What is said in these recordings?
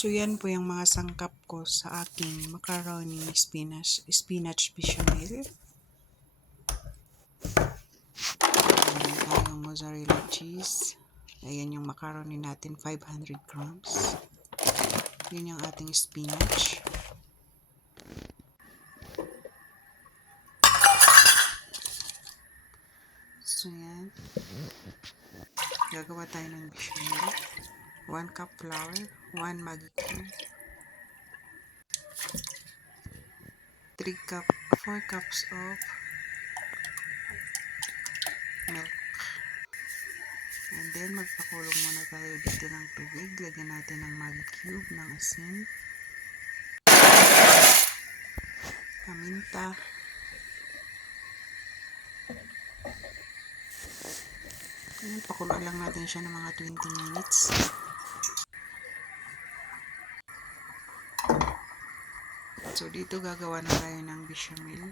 So yan po yung mga sangkap ko sa aking macaroni spinach bechamel. Ayan tayong mozzarella cheese. Ayan yung macaroni natin, 500 grams. Yun yung ating spinach. So yan. Gagawa tayo ng bechamel. 1 cup flour, 1 Maggi cube, 4 cups of milk. And then, magpakulong muna tayo dito ng tubig. Lagyan natin ng Maggi cube, ng asin, paminta, and pakuluan lang natin siya ng mga 20 minutes. So, dito gagawa na tayo ng bechamel.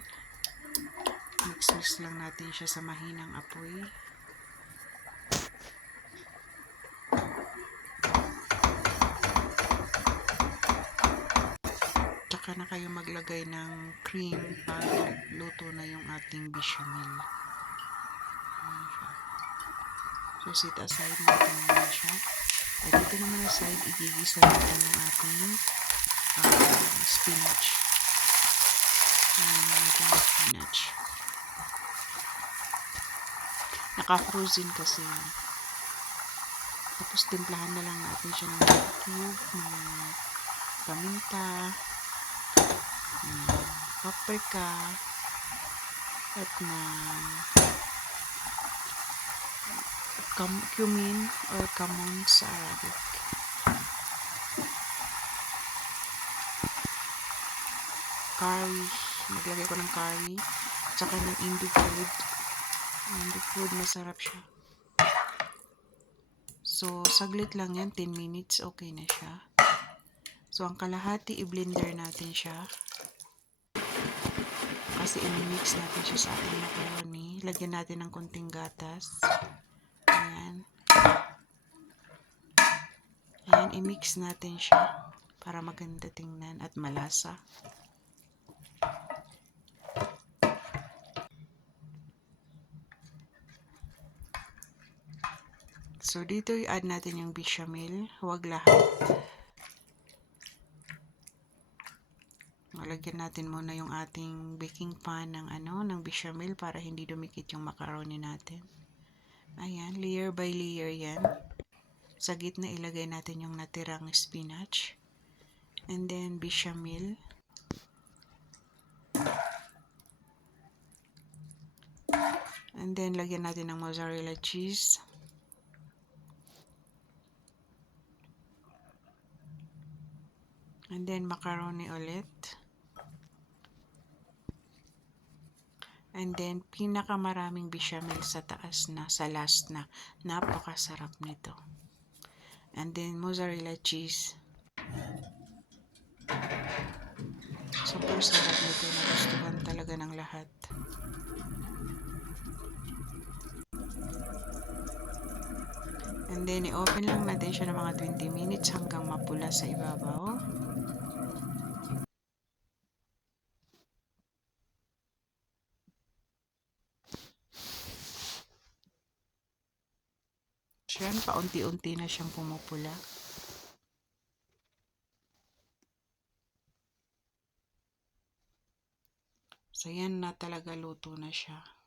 Mix lang natin siya sa mahinang apoy. Tsaka na kayo maglagay ng cream pag luto na yung ating bechamel. So, set aside natin muna siya. At dito naman na side, igigisa natin yung ating spinach. Ayan yung ating spinach. Naka-frozen kasi. Tapos, timplahan na lang natin siya ng cube, ng paminta, paprika, at ng cumin or kamon sa Arabic. Curry. Maglagay ko ng curry. Tsaka ng Indo food. Indo food, masarap siya. So, saglit lang yan. 10 minutes, okay na siya. So, ang kalahati, i-blender natin siya. Kasi i-mix natin siya sa ating macaroni. Lagyan natin ng konting gatas. Ayan. Ayan, i-mix natin siya para maganda tingnan at malasa. So, dito i-add natin yung bechamel. Huwag lahat. Lagyan natin muna yung ating baking pan ng bechamel para hindi dumikit yung macaroni natin. Ayan, layer by layer yan. Sa gitna ilagay natin yung natirang spinach. And then bechamel. And then lagyan natin ng mozzarella cheese. And then macaroni ulit. And then pinakamaraming bechamel sa taas na, sa last na. Napakasarap nito. And then mozzarella cheese. Super sarap nito, nagustuhan talaga ng lahat. And then i-open lang natin siya ng mga 20 minutes hanggang mapula sa ibabaw. Siyan, paunti-unti na siyang pumupula. So, yan na talaga, luto na siya.